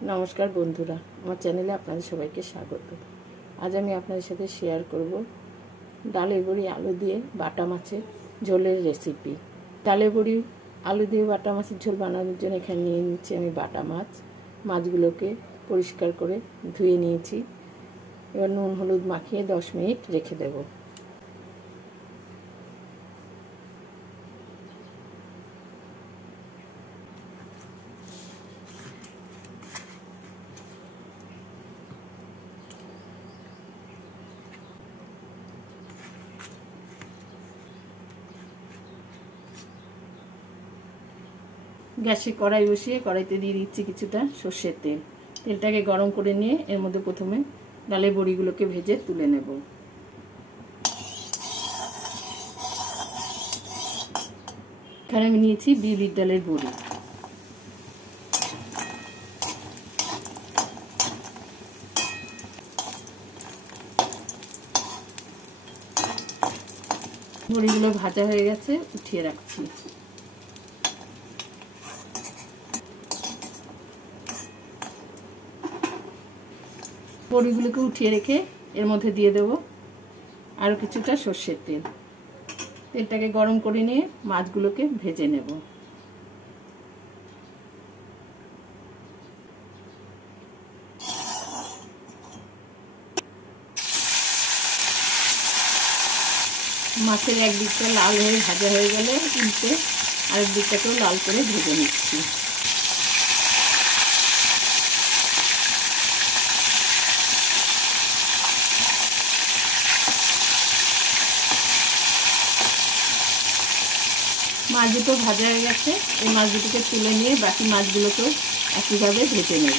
नमस्कार बंधुरा आमार चैनेले आपनादेर सबाइके स्वागत। आज आमी आपनादेर साथे शेयर करब डालेर बड़ी आलू दिए बाटा माछेर झोलेर रेसिपि। डालेर बड़ी आलू दिए बाटा माछेर झोल बानाনোর জন্য এখানে নিয়ে নিচ্ছি আমি বাটা মাছ। মাছগুলোকে পরিষ্কার করে ধুয়ে নিয়েছি। এবার নুন হলুদ মাখিয়ে 10 মিনিট রেখে দেব। গ্যাসে কড়াই বসিয়ে কড়াইতে দিয়ে দিচ্ছি কিছুটা সরষের তেল। তেলটাকে গরম করে নিয়ে এর মধ্যে প্রথমে ডালের বড়িগুলোকে ভেজে তুলে নেব। এখানে আমি নিয়েছি বিউলির ডালের বড়ি। বড়িগুলো ভাজা হয়ে গেছে, উঠিয়ে রাখছি। বড়িগুলোকে উঠিয়ে রেখে এর মধ্যে দিয়ে দেব আরও কিছুটা সরষের তেল। তেলটাকে গরম করে নিয়ে মাছগুলোকে ভেজে নেব। মাছের এক দিকটা লাল হয়ে ভাজা হয়ে গেলে উল্টে আরেক দিকটাকেও লাল করে ভেজে নিচ্ছি। মাছ দুটো ভাজা হয়ে গেছে, এই মাছ দুটোকে তুলে নিয়ে বাকি মাছগুলোকেও একইভাবে ভেজে নেব।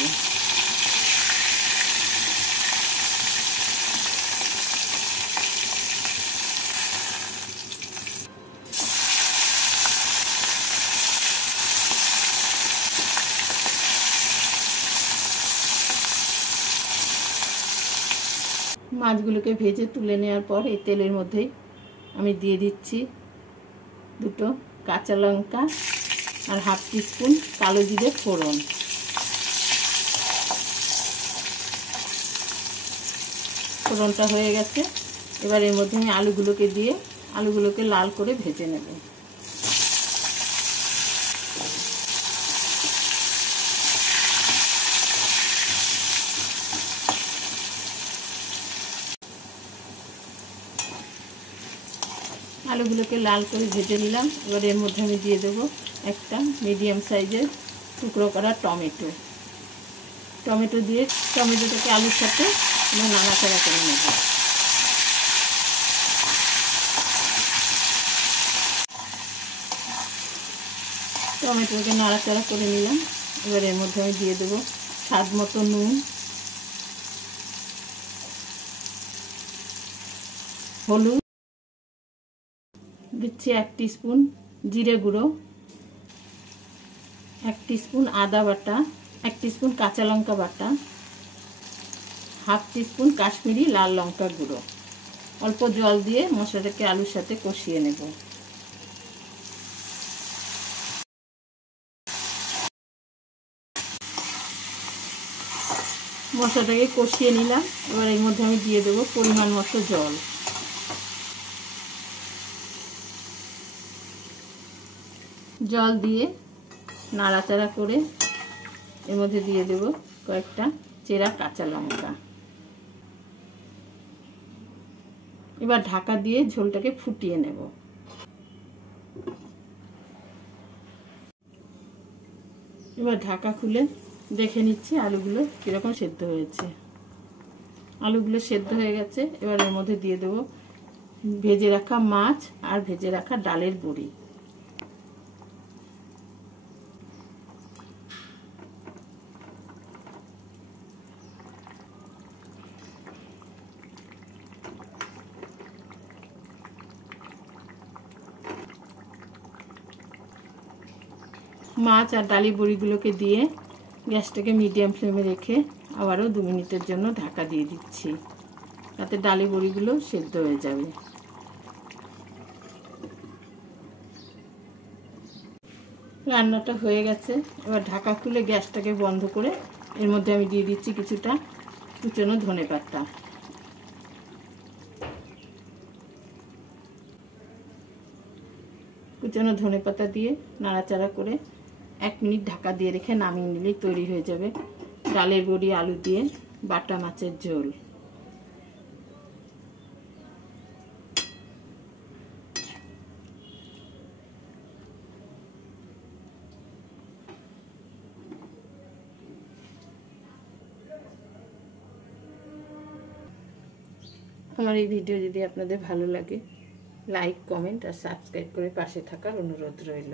মাছগুলোকে ভেজে তুলে নেওয়ার পর এই তেলের মধ্যেই আমি দিয়ে দিচ্ছি দুটো কাঁচা লঙ্কা আর হাফ টিস্পুন কালো জিরে ফোড়ন। ফোড়নটা হয়ে গেছে, এবার এর মধ্যে আমি আলুগুলোকে দিয়ে আলুগুলোকে লাল করে ভেজে নেব। আলুগুলোকে লাল করে ভেজে নিলাম। এবার এর মধ্যে আমি দিয়ে দেবো একটা মিডিয়াম সাইজের টুকরো করা টমেটো। টমেটো দিয়ে টমেটোটাকে আলুর সাথে নাড়াচাড়া করে নেব। টমেটোকে নাড়াচাড়া করে নিলাম। এবার এর মধ্যে আমি দিয়ে দেবো স্বাদ মতো নুন, হলুদ, দিচ্ছি 1 টিস্পুন জিরে গুঁড়ো, 1 টিস্পুন আদা বাটা, 1 টিস্পুন কাঁচা লঙ্কা বাটা, হাফ টিস্পুন কাশ্মীরি লাল লঙ্কা গুঁড়ো। অল্প জল দিয়ে মশলাটাকে আলুর সাথে কষিয়ে নেব। মশলাটাকে কষিয়ে নিলাম। এবার এর মধ্যে আমি দিয়ে দেবো পরিমাণ মতো জল। জল দিয়ে নাড়াচাড়া করে এর মধ্যে দিয়ে দেব কয়েকটা চেরা কাঁচা লঙ্কা। এবার ঢাকা দিয়ে ঝোলটাকে ফুটিয়ে নেব। এবার ঢাকা খুলে দেখে নিচ্ছি আলুগুলো কীরকম সেদ্ধ হয়েছে। আলুগুলো সেদ্ধ হয়ে গেছে। এবার এর মধ্যে দিয়ে দেব ভেজে রাখা মাছ আর ভেজে রাখা ডালের বড়ি। মাছ আর ডালের বড়িগুলোকে দিয়ে গ্যাসটাকে মিডিয়াম ফ্লেমে রেখে আবারও 2 মিনিটের জন্য ঢাকা দিয়ে দিচ্ছি, তাতে ডালের বড়িগুলো সেদ্ধ হয়ে যাবে। রান্নাটা হয়ে গেছে। এবার ঢাকা খুলে গ্যাসটাকে বন্ধ করে এর মধ্যে আমি দিয়ে দিচ্ছি কিছুটা কুচনো ধনেপাতা। কুচনো ধনেপাতা দিয়ে নাড়াচাড়া করে 1 মিনিট ঢাকা দিয়ে রেখে নামিয়ে নিলেই তৈরি হয়ে যাবে ডালের বড়ি আলু দিয়ে বাটা মাছের ঝোল। আমার এই ভিডিও যদি আপনাদের ভালো লাগে, লাইক, কমেন্ট আর সাবস্ক্রাইব করে পাশে থাকার অনুরোধ রইল।